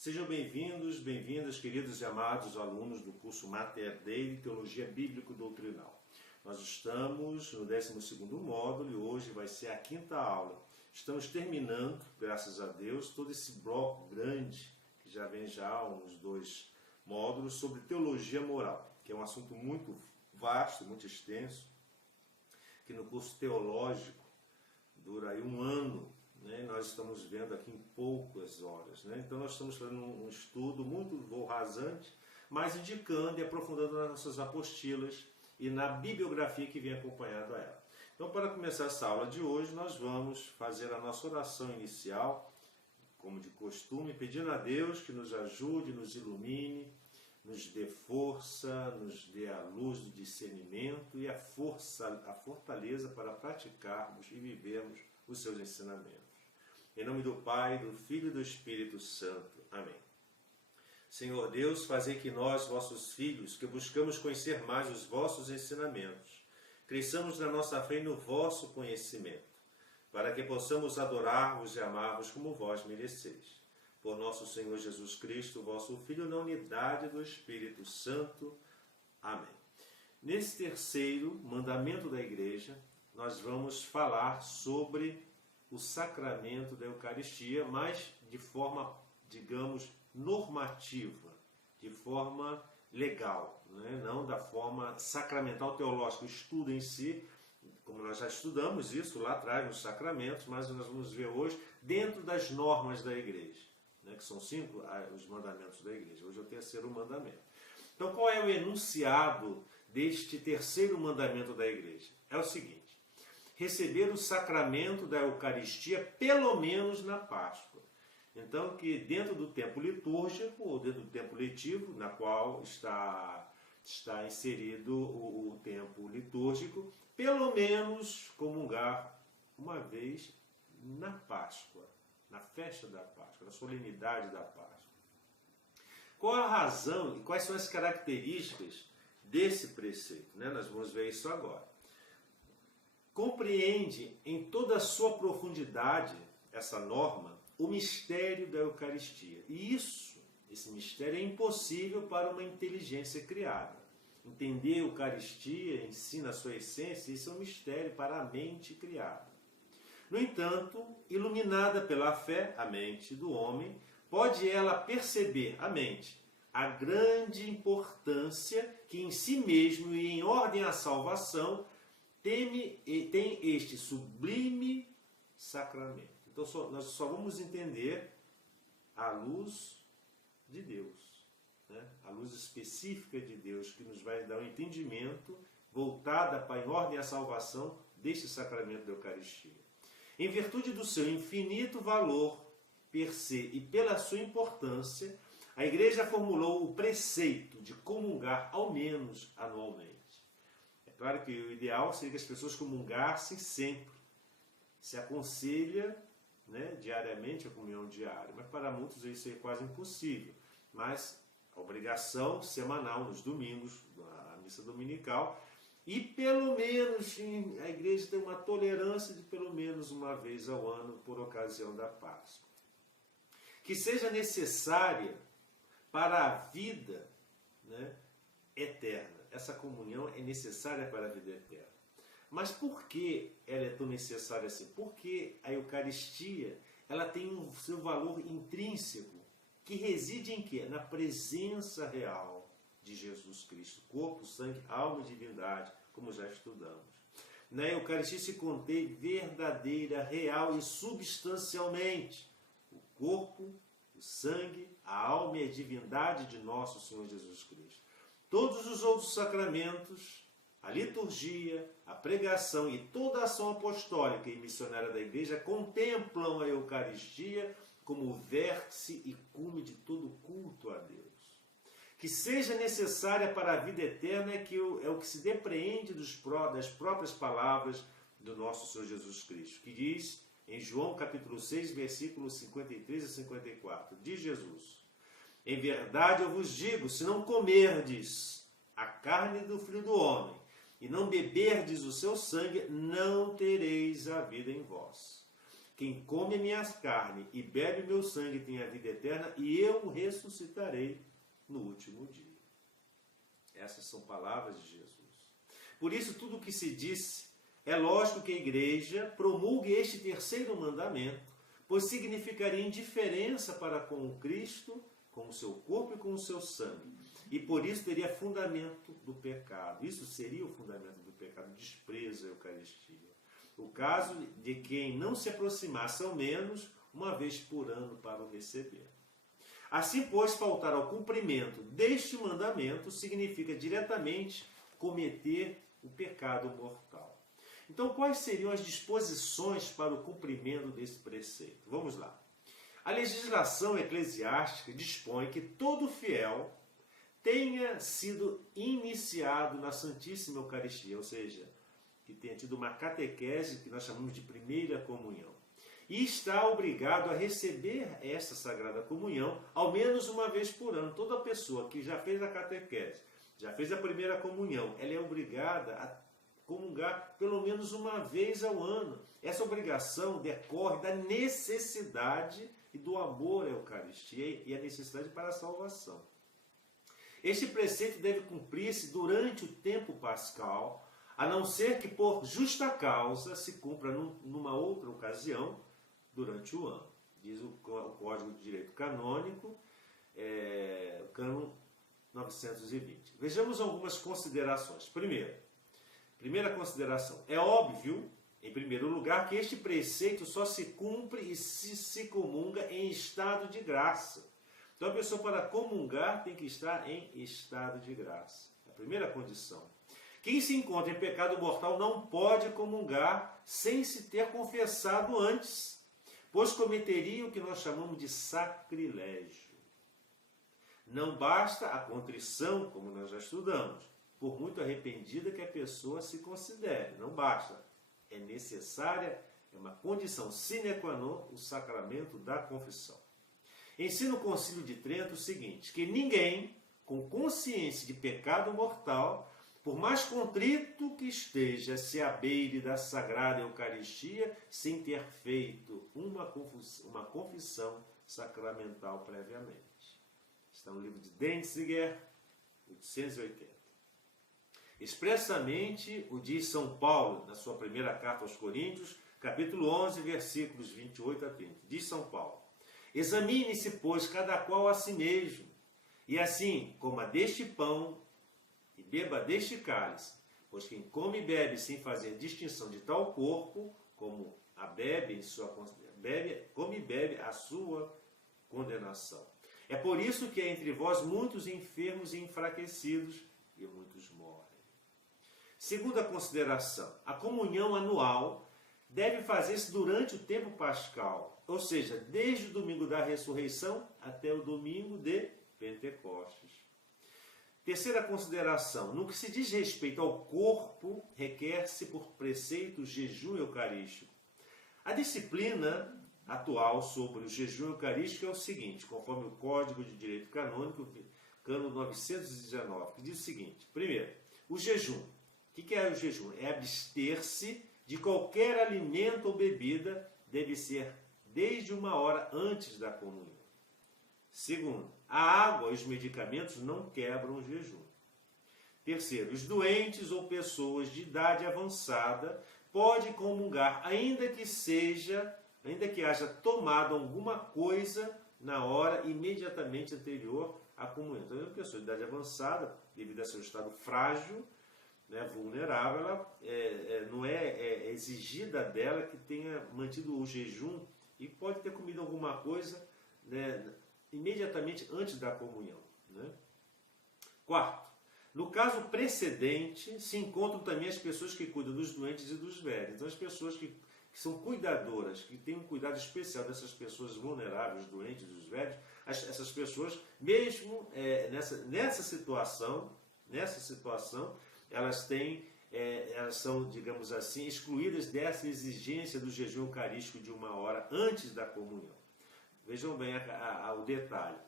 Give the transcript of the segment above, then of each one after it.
Sejam bem-vindos, bem-vindas, queridos e amados alunos do curso Mater Dei de Teologia Bíblico-Doutrinal. Nós estamos no 12º módulo e hoje vai ser a 5ª aula. Estamos terminando, graças a Deus, todo esse bloco grande, que já vem já há uns 2 módulos, sobre teologia moral, que é um assunto muito vasto, muito extenso, que no curso teológico dura aí 1 ano, né? Nós estamos vendo aqui em poucas horas, né? Então nós estamos fazendo um estudo muito voo rasante, mas indicando e aprofundando nas nossas apostilas e na bibliografia que vem acompanhado a ela. Então, para começar essa aula de hoje, nós vamos fazer a nossa oração inicial, como de costume, pedindo a Deus que nos ajude, nos ilumine, nos dê força, nos dê a luz do discernimento e a fortaleza para praticarmos e vivermos os seus ensinamentos. Em nome do Pai, do Filho e do Espírito Santo. Amém. Senhor Deus, fazei que nós, vossos filhos, que buscamos conhecer mais os vossos ensinamentos, cresçamos na nossa fé e no vosso conhecimento, para que possamos adorar-vos e amar-vos como vós mereceis. Por nosso Senhor Jesus Cristo, vosso Filho, na unidade do Espírito Santo. Amém. Nesse 3º mandamento da Igreja, nós vamos falar sobre o sacramento da Eucaristia, mas de forma, digamos, normativa, de forma legal, né? Não da forma sacramental teológica. O estudo em si, como nós já estudamos isso lá atrás nos sacramentos, mas nós vamos ver hoje dentro das normas da Igreja, né? Que são 5 os mandamentos da Igreja. Hoje é o 3º mandamento. Então, qual é o enunciado deste 3º mandamento da Igreja? É o seguinte: receber o sacramento da Eucaristia pelo menos na Páscoa. Então, que dentro do tempo litúrgico, ou dentro do tempo letivo, na qual está inserido o tempo litúrgico, pelo menos comungar uma vez na Páscoa, na festa da Páscoa, na solenidade da Páscoa. Qual a razão e quais são as características desse preceito? Nós vamos ver isso agora. Compreende em toda a sua profundidade, essa norma, o mistério da Eucaristia. E esse mistério é impossível para uma inteligência criada. Entender a Eucaristia em si, na sua essência, isso é um mistério para a mente criada. No entanto, iluminada pela fé, a mente do homem, pode ela perceber, a mente, a grande importância que em si mesmo e em ordem à salvação tem este sublime sacramento. Então nós só vamos entender a luz de Deus, né? A luz específica de Deus, que nos vai dar um entendimento voltada para em ordem à salvação deste sacramento da Eucaristia. Em virtude do seu infinito valor per se e pela sua importância, a Igreja formulou o preceito de comungar ao menos anualmente. É claro que o ideal seria que as pessoas comungassem sempre. Se aconselha, né, diariamente a comunhão diária, mas para muitos isso é quase impossível. Mas a obrigação semanal, nos domingos, a missa dominical, e pelo menos a Igreja tem uma tolerância de pelo menos uma vez ao ano por ocasião da Páscoa. Que seja necessária para a vida, né, eterna. Essa comunhão é necessária para a vida eterna. Mas por que ela é tão necessária assim? Porque a Eucaristia ela tem o seu valor intrínseco, que reside em quê? Na presença real de Jesus Cristo. Corpo, sangue, alma e divindade, como já estudamos. Na Eucaristia se contém verdadeira, real e substancialmente o corpo, o sangue, a alma e a divindade de nosso Senhor Jesus Cristo. Todos os outros sacramentos, a liturgia, a pregação e toda a ação apostólica e missionária da Igreja contemplam a Eucaristia como o vértice e cume de todo culto a Deus. Que seja necessária para a vida eterna é o que se depreende das próprias palavras do nosso Senhor Jesus Cristo, que diz em João capítulo 6, versículos 53 a 54, diz Jesus: em verdade eu vos digo, se não comerdes a carne do Filho do Homem e não beberdes o seu sangue, não tereis a vida em vós. quem come a minha carne e bebe o meu sangue tem a vida eterna, e eu o ressuscitarei no último dia. Essas são palavras de Jesus. Por isso, tudo o que se disse, é lógico que a igreja promulgue este terceiro mandamento, pois significaria indiferença para com o Cristo, com o seu corpo e com o seu sangue. E por isso teria fundamento do pecado. Isso seria o fundamento do pecado, desprezo à Eucaristia. O caso de quem não se aproximasse ao menos uma vez por ano para o receber. Assim, pois, faltar ao cumprimento deste mandamento significa diretamente cometer o pecado mortal. Então, quais seriam as disposições para o cumprimento desse preceito? Vamos lá. A legislação eclesiástica dispõe que todo fiel tenha sido iniciado na Santíssima Eucaristia, ou seja, que tenha tido uma catequese que nós chamamos de primeira comunhão. E está obrigado a receber essa Sagrada Comunhão ao menos uma vez por ano. Toda pessoa que já fez a catequese, já fez a primeira comunhão, ela é obrigada a comungar pelo menos uma vez ao ano. Essa obrigação decorre da necessidade e do amor à Eucaristia e a necessidade para a salvação. Este preceito deve cumprir-se durante o tempo pascal, a não ser que por justa causa se cumpra numa outra ocasião durante o ano. Diz o Código de Direito Canônico, Cânon 920. Vejamos algumas considerações. Primeira consideração. É óbvio, em primeiro lugar, que este preceito só se cumpre e se comunga em estado de graça. Então a pessoa, para comungar, tem que estar em estado de graça. É a primeira condição. Quem se encontra em pecado mortal não pode comungar sem se ter confessado antes, pois cometeria o que nós chamamos de sacrilégio. Não basta a contrição, como nós já estudamos, por muito arrependida que a pessoa se considere. Não basta. É necessária, é uma condição sine qua non, o sacramento da confissão. Ensina o Concílio de Trento o seguinte, que ninguém com consciência de pecado mortal, por mais contrito que esteja, se abeire da Sagrada Eucaristia sem ter feito uma confissão sacramental previamente. Está no livro de Denzinger, 880. Expressamente o diz São Paulo, na sua primeira carta aos Coríntios, capítulo 11, versículos 28 a 30. Diz São Paulo: examine-se, pois, cada qual a si mesmo, e assim coma deste pão e beba deste cálice, pois quem come e bebe sem fazer distinção de tal corpo, como a come e bebe a sua condenação. É por isso que há entre vós muitos enfermos e enfraquecidos, e muitos morrem. Segunda consideração, a comunhão anual deve fazer-se durante o tempo pascal, ou seja, desde o domingo da ressurreição até o domingo de Pentecostes. Terceira consideração, no que se diz respeito ao corpo, requer-se por preceito o jejum eucarístico. A disciplina atual sobre o jejum eucarístico é o seguinte, conforme o Código de Direito Canônico, Cânon 919, que diz o seguinte, primeiro, o jejum. O que é o jejum? É abster-se de qualquer alimento ou bebida, deve ser desde 1 hora antes da comunhão. Segundo, a água e os medicamentos não quebram o jejum. Terceiro, os doentes ou pessoas de idade avançada podem comungar, ainda que haja tomado alguma coisa na hora imediatamente anterior à comunhão. Então, uma pessoa de idade avançada, devido a seu estado frágil, vulnerável, ela não é exigida dela que tenha mantido o jejum e pode ter comido alguma coisa imediatamente antes da comunhão. Quarto, no caso precedente, se encontram também as pessoas que cuidam dos doentes e dos velhos. Então, as pessoas que são cuidadoras, que têm um cuidado especial dessas pessoas vulneráveis, doentes e dos velhos, essas pessoas, mesmo nessa situação, elas são, digamos assim, excluídas dessa exigência do jejum eucarístico de 1 hora antes da comunhão. Vejam bem o detalhe.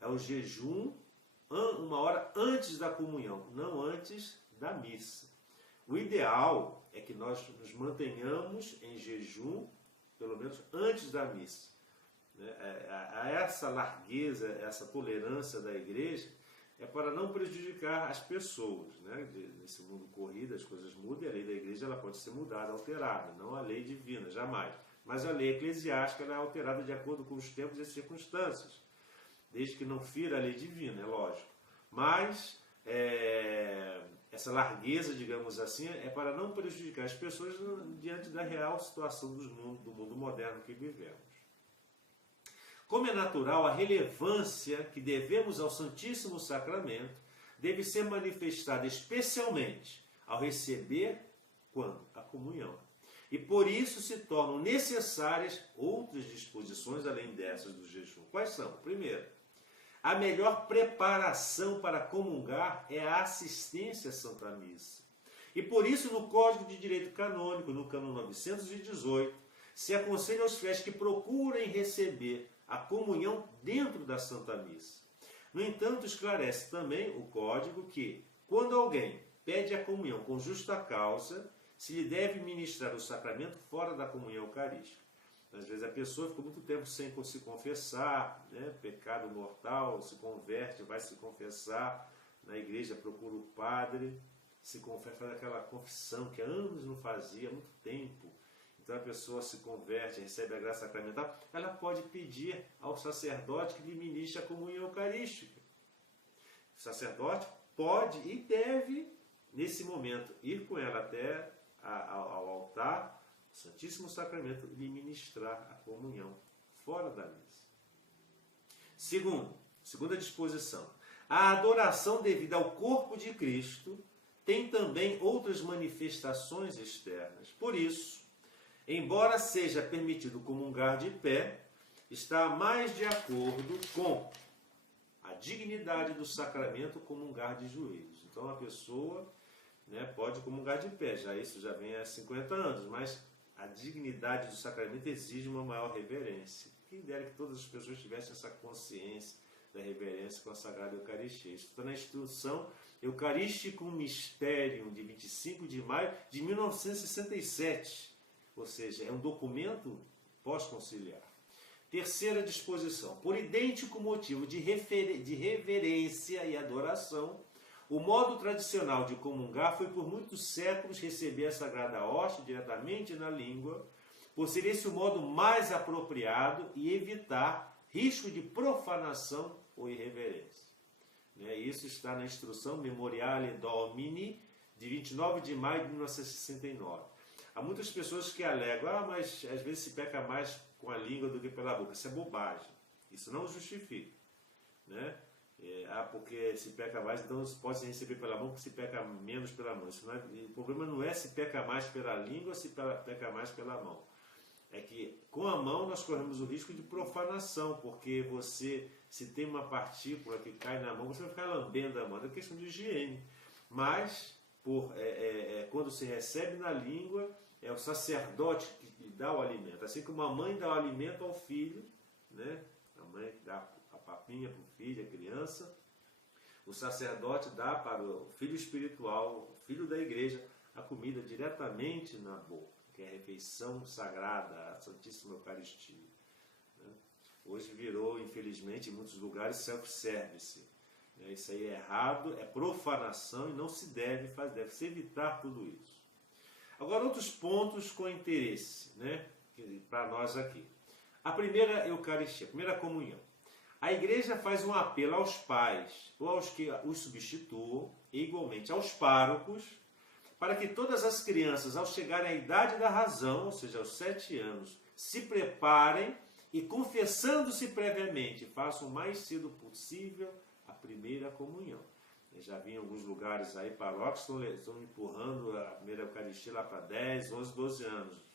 É o jejum 1 hora antes da comunhão, não antes da missa. O ideal é que nós nos mantenhamos em jejum pelo menos antes da missa. A essa largueza, essa tolerância da igreja é para não prejudicar as pessoas. Nesse mundo corrido as coisas mudam e a lei da igreja ela pode ser mudada, alterada, não a lei divina, jamais. Mas a lei eclesiástica ela é alterada de acordo com os tempos e as circunstâncias, desde que não fira a lei divina, é lógico. Mas essa largueza, digamos assim, é para não prejudicar as pessoas diante da real situação do mundo moderno que vivemos. Como é natural, a relevância que devemos ao Santíssimo Sacramento deve ser manifestada especialmente ao receber, quando? A comunhão. E por isso se tornam necessárias outras disposições além dessas do jejum. Quais são? Primeiro, a melhor preparação para comungar é a assistência à Santa Missa. E por isso no Código de Direito Canônico, no Cânon 918, se aconselha aos fiéis que procurem receber a comunhão dentro da Santa Missa. No entanto, esclarece também o Código que, quando alguém pede a comunhão com justa causa, se lhe deve ministrar o sacramento fora da comunhão eucarística. Às vezes a pessoa ficou muito tempo sem se confessar, pecado mortal, se converte, vai se confessar, na igreja procura o padre, se confessa, faz aquela confissão que há anos não fazia, há muito tempo. Então a pessoa se converte, recebe a graça sacramental, ela pode pedir ao sacerdote que lhe ministre a comunhão eucarística. O sacerdote pode e deve, nesse momento, ir com ela até ao altar, o Santíssimo Sacramento, lhe ministrar a comunhão fora da missa. Segunda disposição, a adoração devida ao corpo de Cristo tem também outras manifestações externas. Por isso, embora seja permitido comungar de pé, está mais de acordo com a dignidade do sacramento comungar de joelhos. Então a pessoa pode comungar de pé, isso já vem há 50 anos, mas a dignidade do sacramento exige uma maior reverência. Quem dera que todas as pessoas tivessem essa consciência da reverência com a Sagrada Eucaristia. Isso está na Instrução Eucarístico Mysterium, de 25 de maio de 1967. Ou seja, é um documento pós-conciliar. Terceira disposição. Por idêntico motivo de reverência e adoração, o modo tradicional de comungar foi por muitos séculos receber a Sagrada Hóstia diretamente na língua, por ser esse o modo mais apropriado e evitar risco de profanação ou irreverência. Isso está na Instrução Memoriale Domini, de 29 de maio de 1969. Há muitas pessoas que alegam, mas às vezes se peca mais com a língua do que pela boca. Isso é bobagem. Isso não justifica. Porque se peca mais, então pode se receber pela mão, porque se peca menos pela mão. O problema não é se peca mais pela língua ou se peca mais pela mão. É que com a mão nós corremos o risco de profanação, porque você, se tem uma partícula que cai na mão, você vai ficar lambendo a mão. É questão de higiene. Mas, quando se recebe na língua, é o sacerdote que dá o alimento. Assim como a mãe dá o alimento ao filho, a mãe dá a papinha para o filho, a criança, o sacerdote dá para o filho espiritual, o filho da igreja, a comida diretamente na boca, que é a refeição sagrada, a Santíssima Eucaristia. Hoje virou, infelizmente, em muitos lugares, self-service. Isso aí é errado, é profanação e não se deve fazer, deve-se evitar tudo isso. Agora, outros pontos com interesse, para nós aqui. A primeira Eucaristia, a primeira comunhão. A igreja faz um apelo aos pais, ou aos que os substituam, e igualmente aos párocos, para que todas as crianças, ao chegarem à idade da razão, ou seja, aos 7 anos, se preparem e, confessando-se previamente, façam o mais cedo possível a primeira comunhão. Eu já vi em alguns lugares aí, paróquios estão empurrando a primeira Eucaristia lá para 10, 11, 12 anos.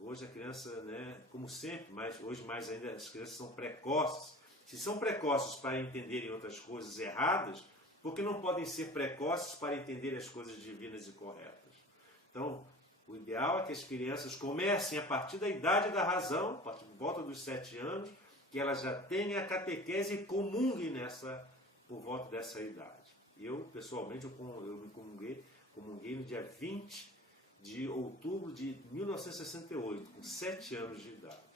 Hoje a criança, como sempre, mas hoje mais ainda as crianças são precoces. Se são precoces para entenderem outras coisas erradas, por que não podem ser precoces para entender as coisas divinas e corretas? Então, o ideal é que as crianças comecem a partir da idade da razão, por volta dos 7 anos, que elas já tenham a catequese e comunguem por volta dessa idade. Eu, pessoalmente, eu me comunguei no dia 20 de outubro de 1968, com 7 anos de idade.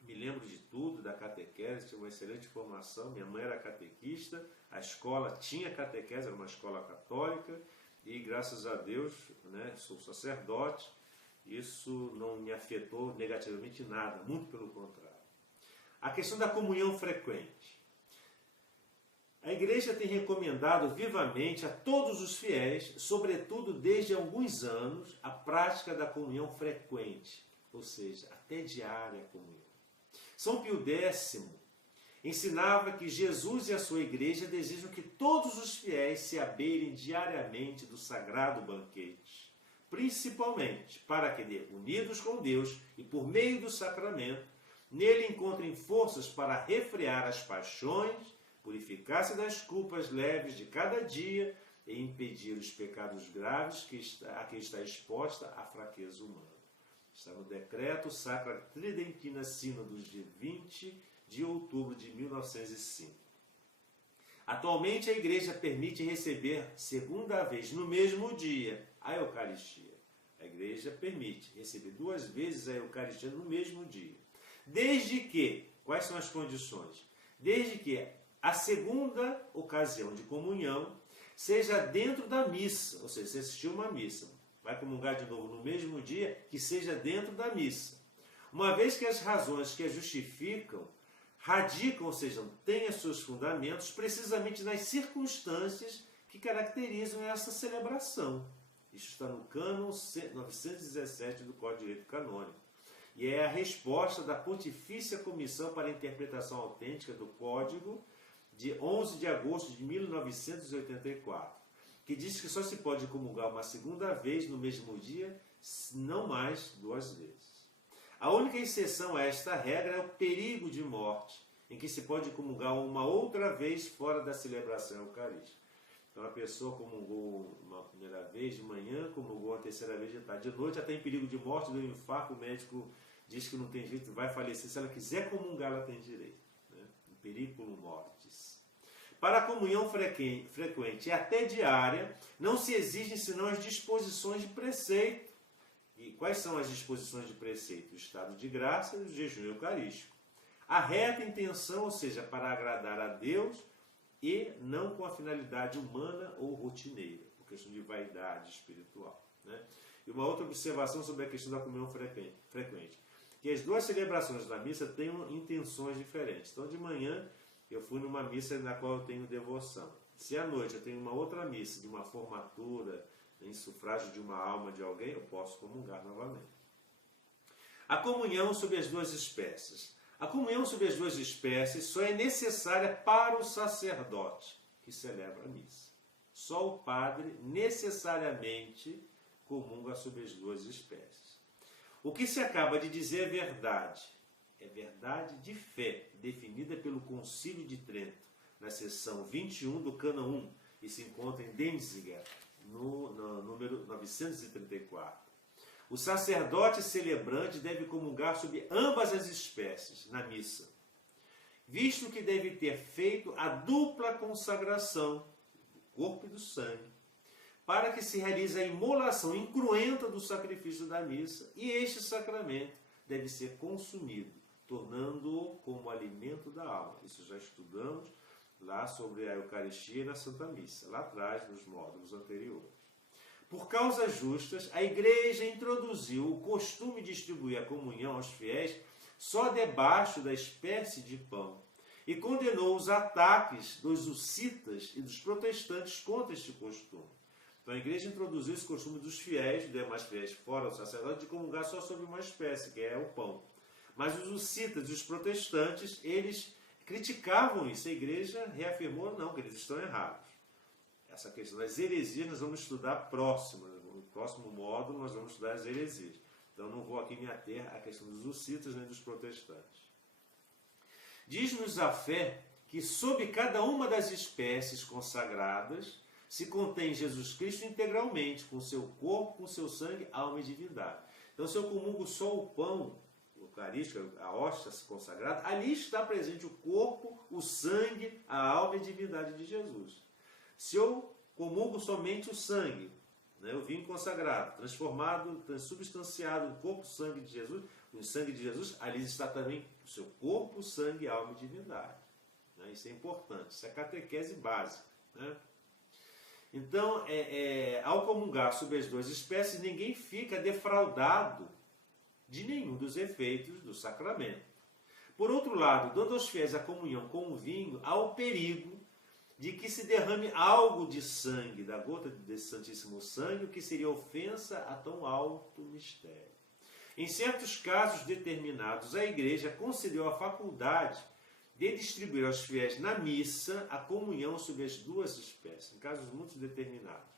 Me lembro de tudo, da catequese, tive uma excelente formação, minha mãe era catequista, a escola tinha catequese, era uma escola católica, e graças a Deus, né, sou sacerdote, isso não me afetou negativamente nada, muito pelo contrário. A questão da comunhão frequente. A igreja tem recomendado vivamente a todos os fiéis, sobretudo desde alguns anos, a prática da comunhão frequente, ou seja, até diária comunhão. São Pio X ensinava que Jesus e a sua igreja desejam que todos os fiéis se abeirem diariamente do sagrado banquete, principalmente para que, unidos com Deus e por meio do sacramento, nele encontrem forças para refrear as paixões, purificar-se das culpas leves de cada dia e impedir os pecados graves a que está exposta a fraqueza humana. Está no decreto Sacra Tridentina Sínodos de 20 de outubro de 1905. Atualmente a Igreja permite receber segunda vez no mesmo dia a Eucaristia. A Igreja permite receber 2 vezes a Eucaristia no mesmo dia. Desde que, quais são as condições? Desde que a segunda ocasião de comunhão seja dentro da missa, ou seja, você assistiu uma missa, vai comungar de novo no mesmo dia, que seja dentro da missa. Uma vez que as razões que a justificam radicam, ou seja, têm os seus fundamentos precisamente nas circunstâncias que caracterizam essa celebração. Isso está no cânon 917 do Código de Direito Canônico. E é a resposta da Pontifícia Comissão para a Interpretação Autêntica do Código de 11 de agosto de 1984, que diz que só se pode comungar uma segunda vez no mesmo dia, não mais 2 vezes. A única exceção a esta regra é o perigo de morte, em que se pode comungar uma outra vez fora da celebração eucarística. Então a pessoa comungou uma primeira vez de manhã, comungou uma terceira vez de tarde. De noite, até em perigo de morte, deu um infarto, o médico diz que não tem jeito, vai falecer. Se ela quiser comungar, ela tem direito. Né? Em periculum mortis. Para a comunhão frequente e até diária, não se exigem senão as disposições de preceito. E quais são as disposições de preceito? O estado de graça e o jejum eucarístico. A reta intenção, ou seja, para agradar a Deus e não com a finalidade humana ou rotineira, por questão de vaidade espiritual. Né? E uma outra observação sobre a questão da comunhão frequente, que as 2 celebrações da missa têm intenções diferentes. Então, de manhã, eu fui numa missa na qual eu tenho devoção. Se à noite eu tenho uma outra missa, de uma formatura, em sufrágio de uma alma de alguém, eu posso comungar novamente. A comunhão sob as 2 espécies. A comunhão sob as 2 espécies só é necessária para o sacerdote que celebra a missa. Só o padre necessariamente comunga sob as 2 espécies. O que se acaba de dizer é verdade. É verdade de fé, definida pelo Concílio de Trento, na seção 21 do Cânon 1, e se encontra em Denzinger, no número 934. O sacerdote celebrante deve comungar sob ambas as espécies na missa, visto que deve ter feito a dupla consagração do corpo e do sangue, para que se realize a imolação incruenta do sacrifício da missa, e este sacramento deve ser consumido, tornando-o como alimento da alma. Isso já estudamos lá sobre a Eucaristia e na Santa Missa, lá atrás, nos módulos anteriores. Por causas justas, a Igreja introduziu o costume de distribuir a comunhão aos fiéis só debaixo da espécie de pão e condenou os ataques dos hussitas e dos protestantes contra este costume. Então a Igreja introduziu esse costume dos fiéis, dos demais fiéis fora do sacerdote, de comungar só sobre uma espécie, que é o pão. Mas os hussitas e os protestantes, eles criticavam isso. A Igreja reafirmou, não, que eles estão errados. Essa questão das heresias nós vamos estudar próximo. No próximo módulo nós vamos estudar as heresias. Então não vou aqui me ater à questão dos hussitas nem dos protestantes. Diz-nos a fé que sob cada uma das espécies consagradas se contém Jesus Cristo integralmente, com seu corpo, com seu sangue, alma e divindade. Então se eu comungo só o pão eucarístico, a hóstia consagrada, ali está presente o corpo, o sangue, a alma e a divindade de Jesus. Se eu comungo somente o sangue, né? O vinho consagrado, transformado, transubstanciado no corpo, sangue de Jesus, no sangue de Jesus, ali está também o seu corpo, sangue, alma e divindade. Né? Isso é importante, isso é catequese básica. Né? Então, ao comungar sob as duas espécies, ninguém fica defraudado de nenhum dos efeitos do sacramento. Por outro lado, dando aos fiéis a comunhão com o vinho, há o perigo de que se derrame algo de sangue, da gota desse Santíssimo Sangue, o que seria ofensa a tão alto mistério. Em certos casos determinados, a Igreja concedeu a faculdade de distribuir aos fiéis na missa a comunhão sob as duas espécies, em casos muito determinados.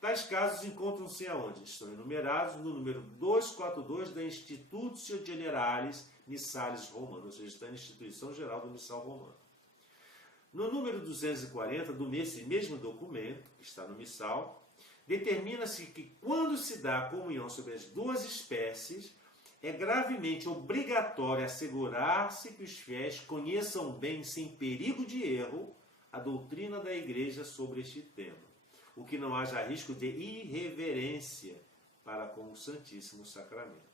Tais casos encontram-se aonde? Estão enumerados no número 242 da Institutio Generalis Missalis Romana, ou seja, está na Instituição Geral do Missal Romano. No número 240 desse mesmo documento, que está no Missal, determina-se que quando se dá a comunhão sobre as duas espécies, é gravemente obrigatório assegurar-se que os fiéis conheçam bem, sem perigo de erro, a doutrina da Igreja sobre este tema, o que não haja risco de irreverência para com o Santíssimo Sacramento.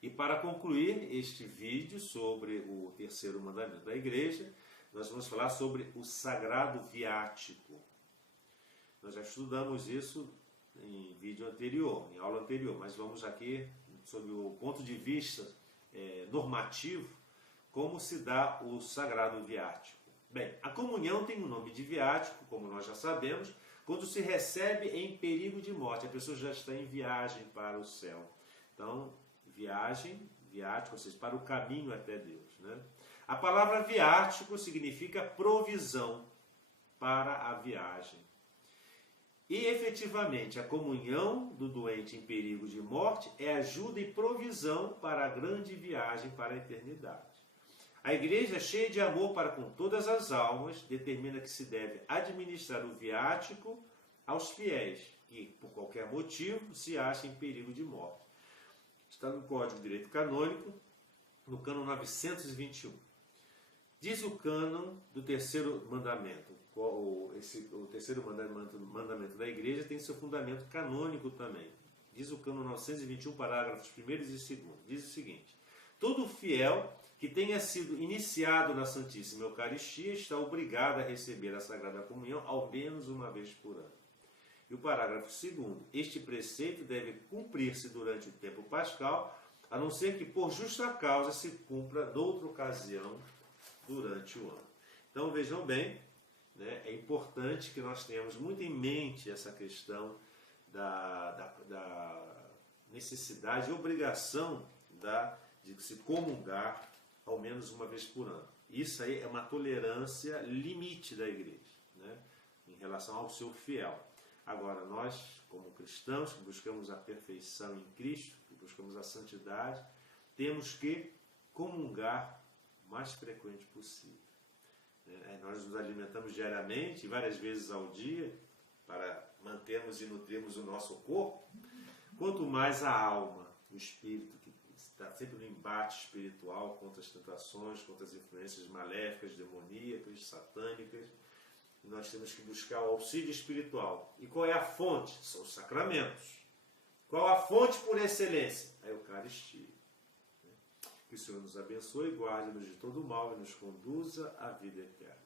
E para concluir este vídeo sobre o terceiro mandamento da Igreja, nós vamos falar sobre o sagrado viático. Nós já estudamos isso em vídeo anterior, em aula anterior, mas vamos aqui sobre o ponto de vista normativo, como se dá o sagrado viático. Bem, a comunhão tem o nome de viático, como nós já sabemos, quando se recebe em perigo de morte, a pessoa já está em viagem para o céu. Então, viático, ou seja, para o caminho até Deus, né? A palavra viático significa provisão para a viagem. E, efetivamente, a comunhão do doente em perigo de morte é ajuda e provisão para a grande viagem para a eternidade. A Igreja, cheia de amor para com todas as almas, determina que se deve administrar o viático aos fiéis que, por qualquer motivo, se achem em perigo de morte. Está no Código de Direito Canônico, no cânon 921. Diz o cânon do terceiro mandamento. O terceiro mandamento da Igreja tem seu fundamento canônico também. Diz o cânon 921, parágrafos 1º e 2º. Diz o seguinte: todo fiel que tenha sido iniciado na Santíssima Eucaristia está obrigado a receber a Sagrada Comunhão ao menos uma vez por ano. E o parágrafo 2º, este preceito deve cumprir-se durante o tempo pascal, a não ser que por justa causa se cumpra noutra ocasião durante o ano. Então vejam bem, né, é importante que nós tenhamos muito em mente essa questão da necessidade e obrigação de se comungar ao menos uma vez por ano. Isso aí é uma tolerância limite da Igreja, né, em relação ao seu fiel. Agora, nós, como cristãos, que buscamos a perfeição em Cristo, que buscamos a santidade, temos que comungar o mais frequente possível. Nós nos alimentamos diariamente, várias vezes ao dia, para mantermos e nutrirmos o nosso corpo. Quanto mais a alma, o espírito, que está sempre no embate espiritual contra as tentações, contra as influências maléficas, demoníacas, satânicas, nós temos que buscar o auxílio espiritual. E qual é a fonte? São os sacramentos. Qual a fonte por excelência? A Eucaristia. Que o Senhor nos abençoe, guarde-nos de todo mal e nos conduza à vida eterna.